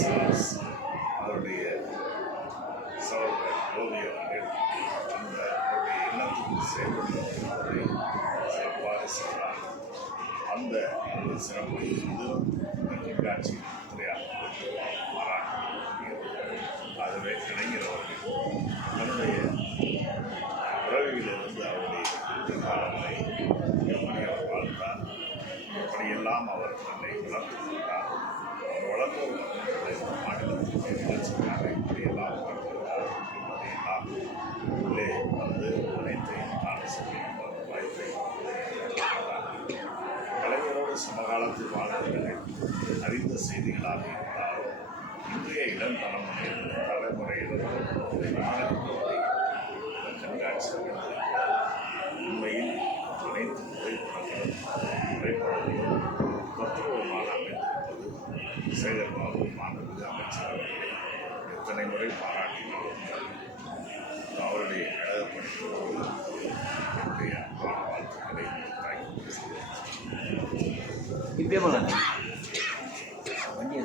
SARS அவருடைய சகோதரர் ஜோதி அவர்கள் அந்த அவருடைய எண்ணத்துக்கு செயல்படுவதை சிறப்பாக செய்கிறார். அந்த சிறப்பை இந்த கண்காட்சி அதுவே கிடைக்கிறவர்கள் தன்னுடைய பிறவியிலிருந்து அவருடைய காலங்களை எப்படி அவர் வாழ்ந்தார், எப்படியெல்லாம் அவர் தன்னை வளர்த்து கொண்டார், அவர் வளர்ந்த மாநிலத்திற்கு வளர்ச்சிக்காக இப்படியெல்லாம் வளர்த்திருந்தார் என்பதையெல்லாம் உள்ளே வந்து அனைத்தையும் காண சொல்லி வாய்ப்பை கலைஞரோடு சமகாலத்தில் வாழ்ந்தவர்கள் அறிந்த செய்திகளாக இருந்தாலும் இன்றைய இளம் தலைமுறையினரும் கண்காட்சி உண்மையில் அனைத்து திரைப்படங்களும் தத்துவமாக அமைந்திருப்பது சேகர்பாபு மாண்புமிகு அமைச்சர் அவர்களை எத்தனை முறை பாராட்டினாலும் அவருடைய கழகப்படுத்துவது என்னுடைய வாழ்த்துக்களை இப்போ வண்டி